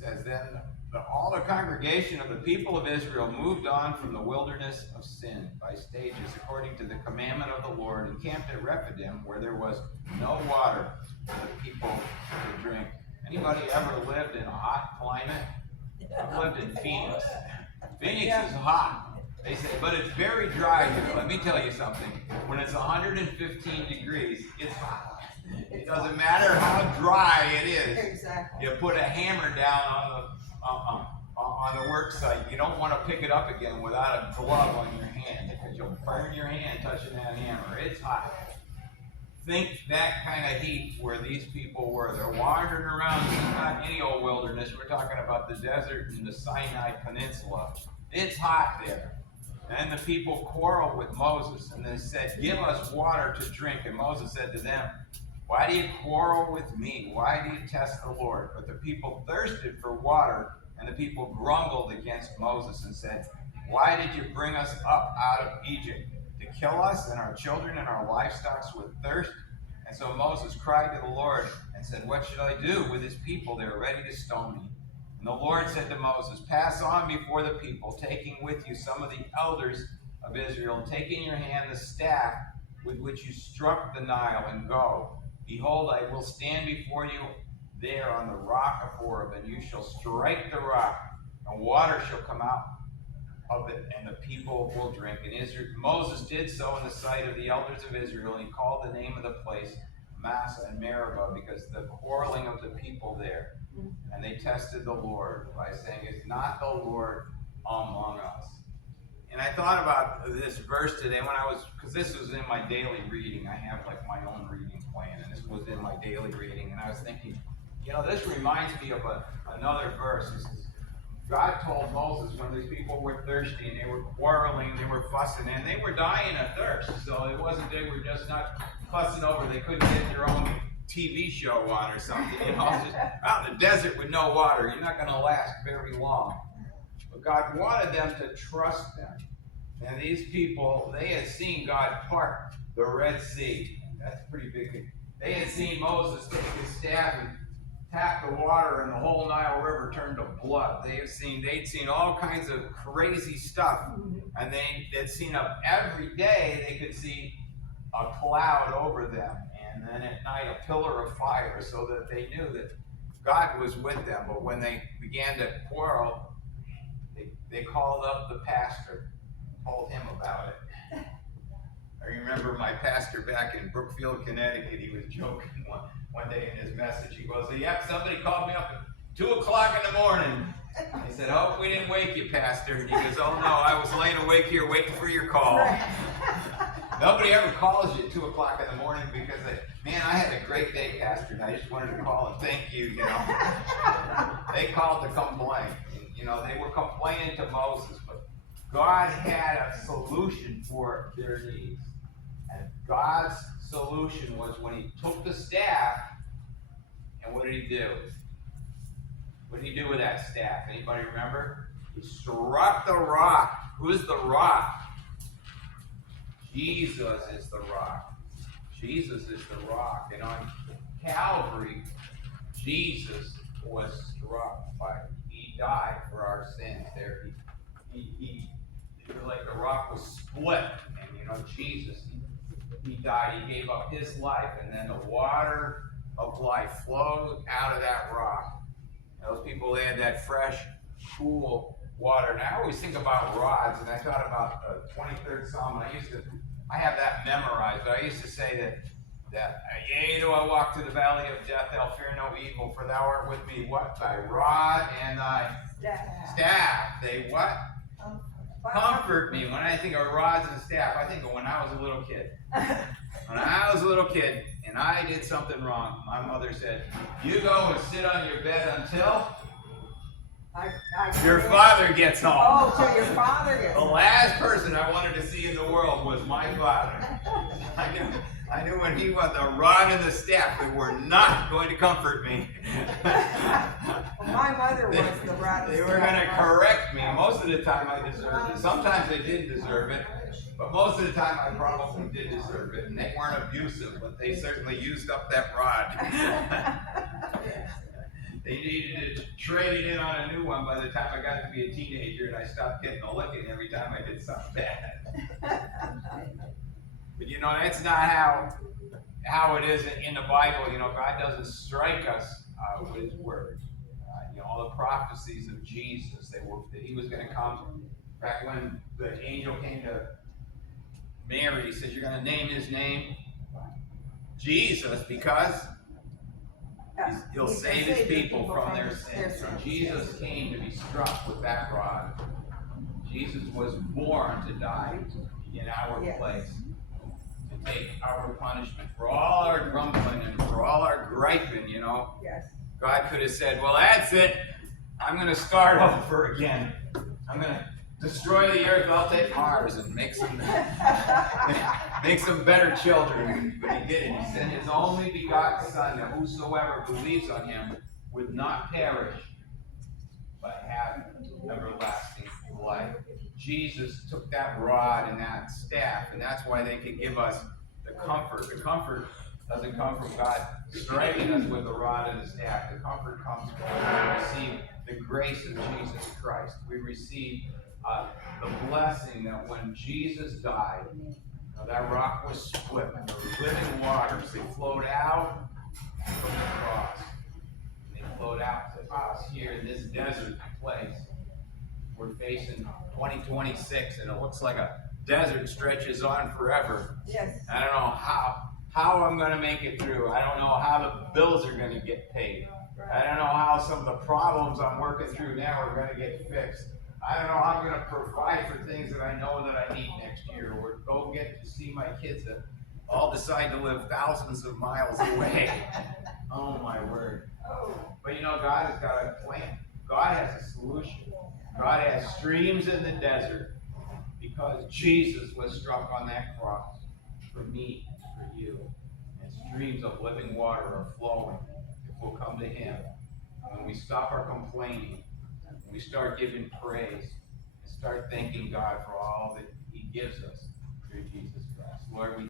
says, then all the congregation of the people of Israel moved on from the wilderness of Sin by stages, according to the commandment of the Lord, and camped at Rephidim, where there was no water for the people to drink. Anybody ever lived in a hot climate? I've lived in Phoenix. Phoenix is hot. They say, but it's very dry here. Let me tell you something. When it's 115 degrees, it's hot. It doesn't matter how dry it is. Exactly. You put a hammer down on the work site. You don't want to pick it up again without a glove on your hand, because you'll burn your hand touching that hammer. It's hot. Think that kind of heat where these people were. They're wandering around. It's not any old wilderness. We're talking about the desert and the Sinai Peninsula. It's hot there. And the people quarreled with Moses, and they said, give us water to drink. And Moses said to them, why do you quarrel with me? Why do you test the Lord? But the people thirsted for water, and the people grumbled against Moses and said, why did you bring us up out of Egypt? To kill us and our children and our livestock with thirst? And so Moses cried to the Lord and said, what should I do with this people? They are ready to stone me. And the Lord said to Moses, pass on before the people, taking with you some of the elders of Israel, and take in your hand the staff with which you struck the Nile, and go. Behold, I will stand before you there on the rock of Horeb, and you shall strike the rock, and water shall come out of it, and the people will drink. And Moses did so in the sight of the elders of Israel, and he called the name of the place Massah and Meribah, because the quarreling of the people there. And they tested the Lord by saying, is not the Lord among us? And I thought about this verse today because this was in my daily reading. I have like my own reading plan, and this was in my daily reading. And I was thinking, this reminds me of another verse. God told Moses when these people were thirsty and they were quarreling, they were fussing, and they were dying of thirst. So it wasn't they were just not fussing over they couldn't get their own TV show on or something. Just out in the desert with no water, you're not going to last very long. But God wanted them to trust them. And these people, they had seen God part the Red Sea. That's pretty big. They had seen Moses take his staff and tap the water, and the whole Nile River turned to blood. They'd seen all kinds of crazy stuff. And they'd seen every day they could see a cloud over them. And then at night a pillar of fire, so that they knew that God was with them. But when they began to quarrel, they called up the pastor, told him about it. I remember my pastor back in Brookfield, Connecticut, he was joking one day in his message. He goes, yep, somebody called me up at 2 o'clock in the morning. He said, hope we didn't wake you, Pastor. And he goes, oh no, I was laying awake here waiting for your call. Nobody ever calls you at 2 o'clock in the morning because I had a great day, Pastor, and I just wanted to call and thank you, They called to complain. They were complaining to Moses, but God had a solution for their needs. And God's solution was when he took the staff, and what did he do? What did he do with that staff? Anybody remember? He struck the rock. Who's the rock? Jesus is the rock. Jesus is the rock. And on Calvary, Jesus was struck he died for our sins there. He like the rock was split, and Jesus, he died. He gave up his life, and then the water of life flowed out of that rock. Those people, they had that fresh, cool water. And I always think about rods, and I thought about the 23rd Psalm. I have that memorized, but I used to say that yea, though I walk through the valley of death, I'll fear no evil, for thou art with me. What? Thy rod and thy staff. They what? Comfort me. When I think of rods and staff, I think of when I was a little kid. When I was a little kid and I did something wrong, my mother said, you go and sit on your bed until your father gets home. Oh, so your father gets home. The last person I wanted to see in the world was my father. I knew when he was the rod and the staff, they were not going to comfort me. Well, my mother was the rod and They staff. were going to correct me. Most of the time I deserved it. Sometimes they did deserve it. But most of the time I probably did deserve it. And they weren't abusive, but they certainly used up that rod. They needed to trade it the time I got to be a teenager and I stopped getting a licking every time I did something bad. But you know, that's not how it is in the Bible. You know, God doesn't strike us with His word. You know, all the prophecies of Jesus, that He was going to come. Back when the angel came to Mary, he says, "You're going to name His name Jesus because He'll save His people from their sins." So Jesus came to be struck with that rod. Jesus was born to die in our place, to take our punishment for all our grumbling and for all our griping, you know. Yes. God could have said, "Well, that's it. I'm going to start over again. I'm going to destroy the earth. I'll take Mars and make some better children." But He didn't. He sent His only begotten Son, that whosoever believes on Him would not perish, but have everlasting life. Jesus took that rod and that staff, and that's why they could give us the comfort. The comfort doesn't come from God striking us with the rod and the staff. The comfort comes from when we receive the grace of Jesus Christ. We receive the blessing that when Jesus died, that rock was split, and the living waters, they flowed out from the cross. They flowed out to us here in this desert place. We're facing 2026, and it looks like a desert stretches on forever. Yes. I don't know how I'm going to make it through. I don't know how the bills are going to get paid. I don't know how some of the problems I'm working through now are going to get fixed. I don't know how I'm going to provide for things that I know that I need next year, or go get to see my kids that all decide to live thousands of miles away. Oh my word. But you know, God has got a plan. God has a solution. God has streams in the desert because Jesus was struck on that cross for me, for you. And streams of living water are flowing if we'll come to Him. When we stop our complaining, when we start giving praise, and start thanking God for all that He gives us through Jesus Christ. Lord, we